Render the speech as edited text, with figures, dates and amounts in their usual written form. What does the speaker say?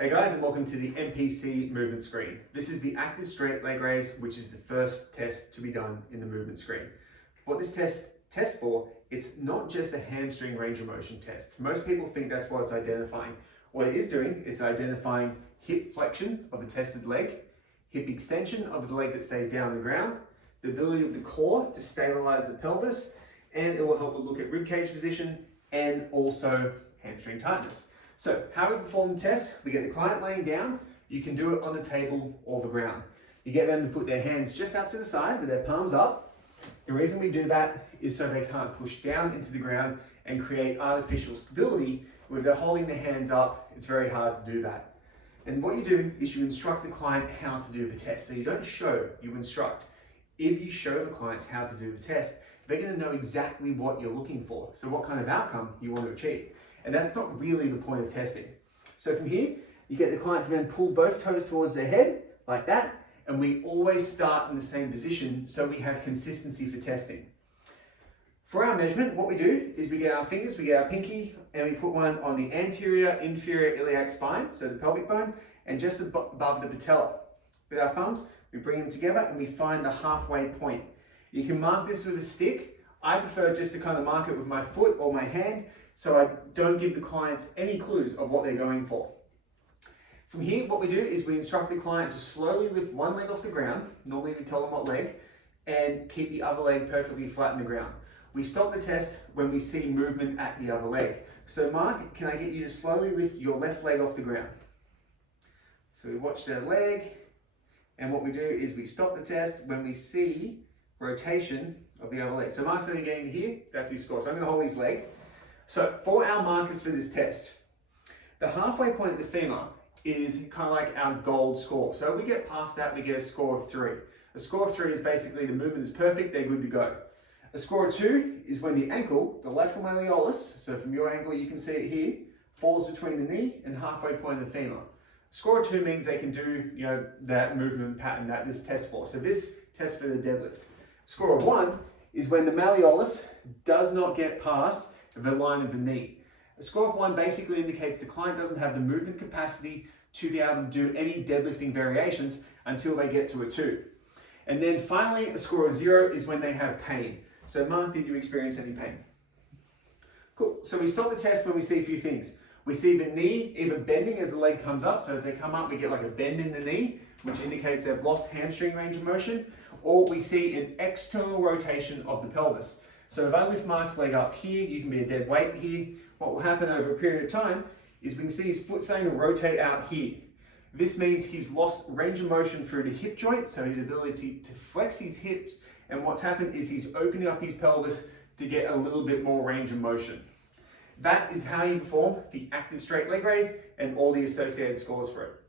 Hey guys, and welcome to the MPC movement screen. This is the active straight leg raise, which is the first test to be done in the movement screen. What this test tests for, it's not just a hamstring range of motion test. Most people think that's what it's identifying. What it is doing, it's identifying hip flexion of the tested leg, hip extension of the leg that stays down on the ground, the ability of the core to stabilize the pelvis, and it will help with look at rib cage position and also hamstring tightness. So how we perform the test, we get the client laying down. You can do it on the table or the ground. You get them to put their hands just out to the side with their palms up. The reason we do that is so they can't push down into the ground and create artificial stability. When they're holding their hands up, it's very hard to do that. And what you do is you instruct the client how to do the test. So you don't show, you instruct. If you show the clients how to do the test, they're going to know exactly what you're looking for. So what kind of outcome you want to achieve. And that's not really the point of testing. So from here, you get the client to then pull both toes towards their head, like that, and we always start in the same position so we have consistency for testing. For our measurement, what we do is we get our fingers, we get our pinky, and we put one on the anterior, inferior iliac spine, so the pelvic bone, and just above the patella. With our thumbs, we bring them together and we find the halfway point. You can mark this with a stick. I prefer just to kind of mark it with my foot or my hand, so I don't give the clients any clues of what they're going for. From here, what we do is we instruct the client to slowly lift one leg off the ground, normally we tell them what leg, and keep the other leg perfectly flat in the ground. We stop the test when we see movement at the other leg. So Mark, can I get you to slowly lift your left leg off the ground? So we watch their leg, and what we do is we stop the test when we see rotation of the other leg. So Mark's only getting to here, that's his score. So I'm going to hold his leg. So for our markers for this test, the halfway point at the femur is kind of like our gold score. So if we get past that, we get a score of 3. A score of 3 is basically the movement is perfect, they're good to go. A score of 2 is when the ankle, the lateral malleolus, so from your angle you can see it here, falls between the knee and halfway point of the femur. A score of 2 means they can do that movement pattern that this tests for. So this tests for the deadlift. A score of 1 is when the malleolus does not get past the line of the knee. A score of 1 basically indicates the client doesn't have the movement capacity to be able to do any deadlifting variations until they get to a 2. And then finally, a score of 0 is when they have pain. So Mark, did you experience any pain? Cool. So we stop the test when we see a few things. We see the knee either bending as the leg comes up. So as they come up, we get like a bend in the knee, which indicates they've lost hamstring range of motion. Or we see an external rotation of the pelvis. So if I lift Mark's leg up here, you can be a dead weight here. What will happen over a period of time is we can see his foot starting to rotate out here. This means he's lost range of motion through the hip joint, so his ability to flex his hips. And what's happened is he's opening up his pelvis to get a little bit more range of motion. That is how you perform the active straight leg raise and all the associated scores for it.